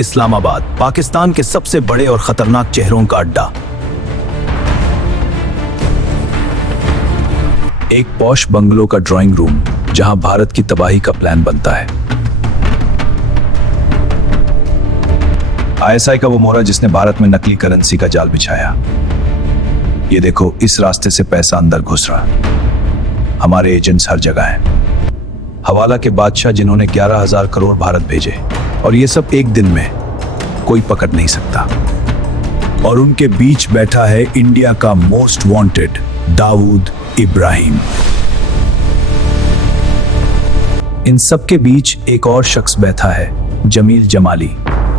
इस्लामाबाद, पाकिस्तान के सबसे बड़े और खतरनाक चेहरों का अड्डा। एक पॉश बंगलो का ड्राइंग रूम जहां भारत की तबाही का प्लान बनता है। आईएसआई का वो मोहरा जिसने भारत में नकली करेंसी का जाल बिछाया। ये देखो, इस रास्ते से पैसा अंदर घुस रहा। हमारे एजेंट्स हर जगह हैं। हवाला के बादशाह जिन्होंने 11,000 करोड़ भारत भेजे, और ये सब एक दिन में। कोई पकड़ नहीं सकता। और उनके बीच बैठा है इंडिया का मोस्ट वांटेड दाऊद इब्राहिम। इन सब के बीच एक और शख्स बैठा है, जमील जमाली,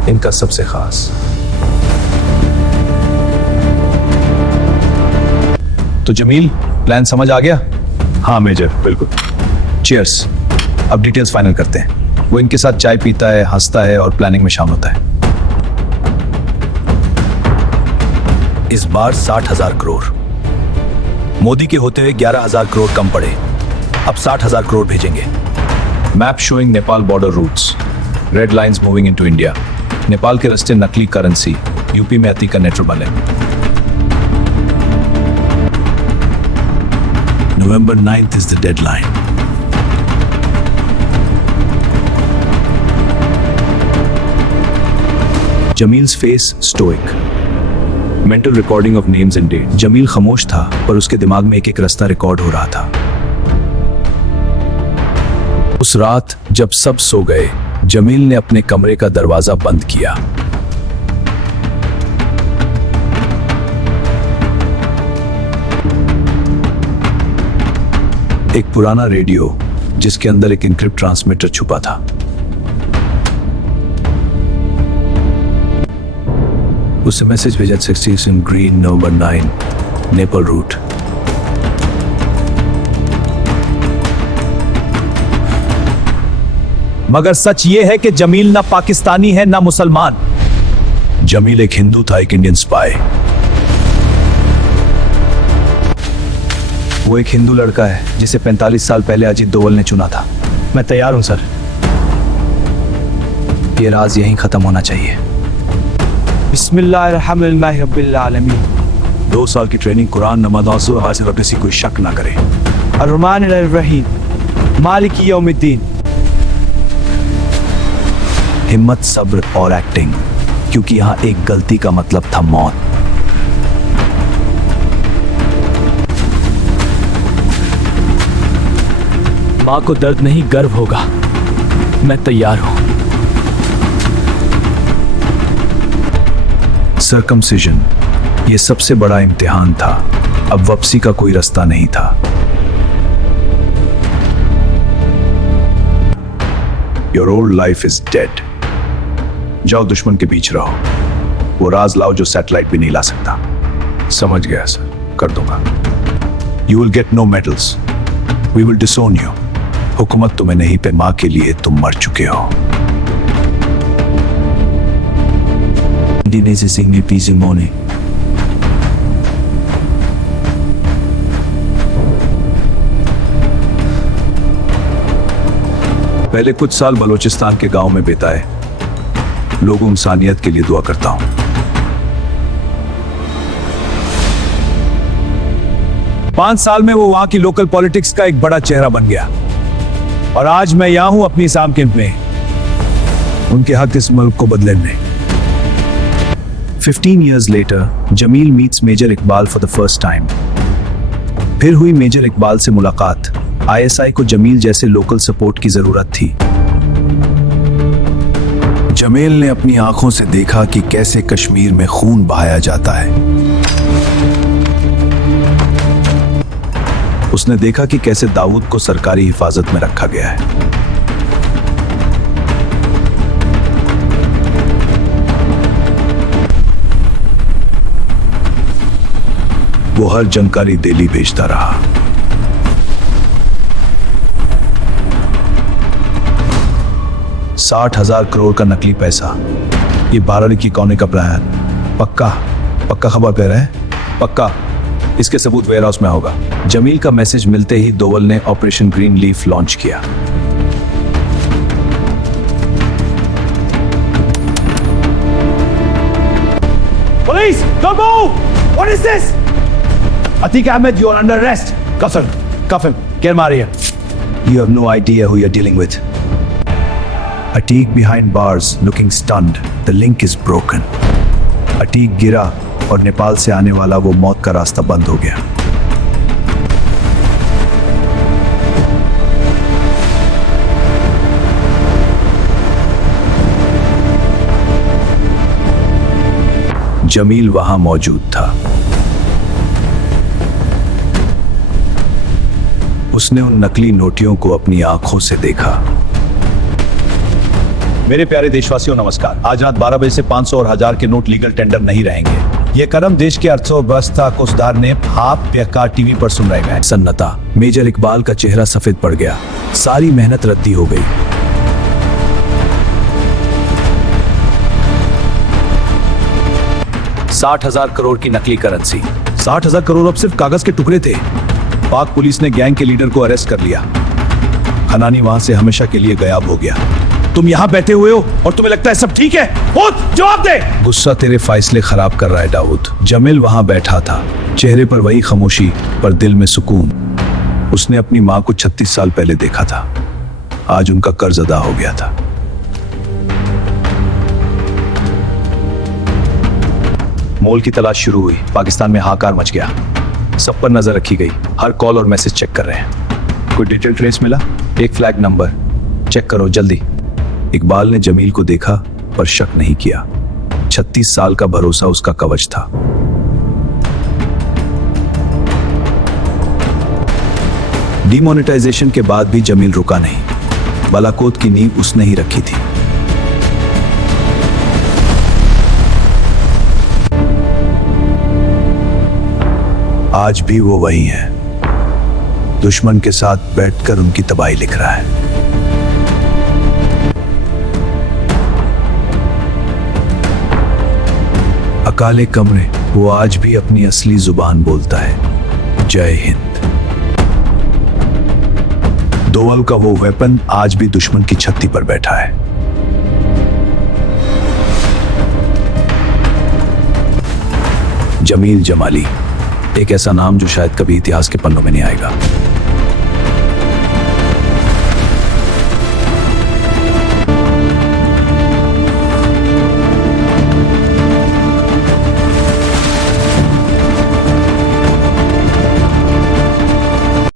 इनका सबसे खास। तो जमील, प्लान समझ आ गया? हाँ मेजर, बिल्कुल। चीयर्स। अब डिटेल्स फाइनल करते हैं। वो इनके साथ चाय पीता है, हंसता है और प्लानिंग में शामिल होता है। इस बार 60,000 करोड़। मोदी के होते हुए 11,000 करोड़ कम पड़े। अब 60,000 करोड़ भेजेंगे। Map showing Nepal border routes, red lines moving into India. Nepal के रास्ते नकली करेंसी, यूपी में अति का नेटवर्क बने। November 9th is the deadline. Jamil's face stoic. Mental recording of names and dates. Jameel खामोश था, पर उसके दिमाग में एक एक रास्ता रिकॉर्ड हो रहा था। उस रात जब सब सो गए, जमील ने अपने कमरे का दरवाजा बंद किया। एक पुराना रेडियो जिसके अंदर एक इनक्रिप्ट ट्रांसमीटर छुपा था। उसे मैसेज भेजा, 66 in green, November 9, Nepal route. मगर सच ये है कि जमील ना पाकिस्तानी है ना मुसलमान। जमील एक हिंदू था, एक इंडियन स्पाई। वो एक हिंदू लड़का है जिसे 45 साल पहले अजीत डोवल ने चुना था। मैं तैयार हूं सर। ये राज यहीं खत्म होना चाहिए। बिस्मिल्लाहिर्रहमानिर्रहीम। 2 साल की ट्रेनिंग, कुरान, नमाज़ हासिल रखने से कोई शक ना करे। अर्रहमानिर्रहीम, मालिकी यौमिद्दीन। हिम्मत, सब्र और एक्टिंग, क्योंकि यहाँ एक गलती का मतलब था मौत। माँ को दर्द नहीं, गर्व होगा। मैं तैयार हूं। सर्कमसिजन, ये सबसे बड़ा इम्तिहान था। अब वापसी का कोई रास्ता नहीं था। Your old life is dead. जाओ दुश्मन के बीच रहो। वो राज लाओ जो सैटेलाइट भी नहीं ला सकता। समझ गया सर, कर दूंगा। You will get no medals. We will disown you. हुकूमत तुम्हें नहीं पे, माँ के लिए तुम मर चुके हो। पहले कुछ साल बलूचिस्तान के गांव में बिताए। लोगों इंसानियत के लिए दुआ करता हूं। 5 साल में वो वहां की लोकल पॉलिटिक्स का एक बड़ा चेहरा बन गया। और आज मैं यहां हूं अपनी साम कैंप में, उनके हक इस मुल्क को बदलने। 15 years later, Jamil meets major Iqbal for the first time. फिर हुई मेजर इकबाल से मुलाकात। आईएसआई को जमील जैसे लोकल सपोर्ट की जरूरत थी। जमील ने अपनी आंखों से देखा कि कैसे कश्मीर में खून बहाया जाता है। उसने देखा कि कैसे दाऊद को सरकारी हिफाजत में रखा गया है। वो हर जानकारी दिल्ली भेजता रहा। $60,000 करोड़ का नकली पैसा, ये 12 की कोने का प्लान। पक्का खबर दे रहे हैं? पक्का। इसके सबूत वेयर हाउस में होगा। जमील का मैसेज मिलते ही डोवल ने ऑपरेशन ग्रीन लीफ लॉन्च किया। What is this? Atiq Ahmed, you are under arrest. Cuff him. Cuff him. Get him out of here. You have no idea who you're dealing with. Atiq behind bars, looking stunned. The link is broken. Atiq गिरा और नेपाल से आने वाला वो मौत का रास्ता बंद हो गया. जमील वहां मौजूद था. उसने उन नकली नोटियों को अपनी आंखों से देखा. मेरे प्यारे देशवासियों नमस्कार. आज रात 12 बजे से 500 और 1000 के नोट लीगल टेंडर नहीं रहेंगे. ये कदम देश की अर्थव्यवस्था को सुधारने आप बेकार टीवी पर सुन रहे हैं. सन्नता. मेजर इकबाल का चेहरा सफेद पड़ गया. सारी मेहनत रद्दी हो गई. 60,000 करोड़ की नकली करेंसी. 60,000 करोड़ अब सिर्फ कागज के टुकड़े थे. पाक पुलिस ने गैंग के लीडर को अरेस्ट कर लिया. हनानी वहां से हमेशा के लिए गायब हो गया. तुम यहां बैठे हुए हो और तुम्हें लगता है सब ठीक है? उठ, जवाब दे. गुस्सा तेरे फैसले खराब कर रहा है दाऊद. जमील वहां बैठा था, चेहरे पर वही खामोशी पर दिल में सुकून. उसने अपनी मां को 36 साल पहले देखा था. आज उनका कर्ज अदा हो गया था. मोल की तलाश शुरू हुई. पाकिस्तान में हाहाकार मच गया. सब पर नजर रखी गई. हर कॉल और मैसेज चेक कर रहे हैं. कोई डिटेल ट्रेस मिला? एक फ्लैग नंबर चेक करो जल्दी. इकबाल ने जमील को देखा पर शक नहीं किया. 36 साल का भरोसा उसका कवच था. डिमोनेटाइजेशन के बाद भी जमील रुका नहीं. बालाकोट की नींव उसने ही रखी थी. आज भी वो वही है. दुश्मन के साथ बैठकर उनकी तबाही लिख रहा है. अकाले कमरे. वो आज भी अपनी असली जुबान बोलता है. जय हिंद. दोवल का वो वेपन आज भी दुश्मन की छत्ती पर बैठा है. जमील जमाली, एक ऐसा नाम जो शायद कभी इतिहास के पन्नों में नहीं आएगा.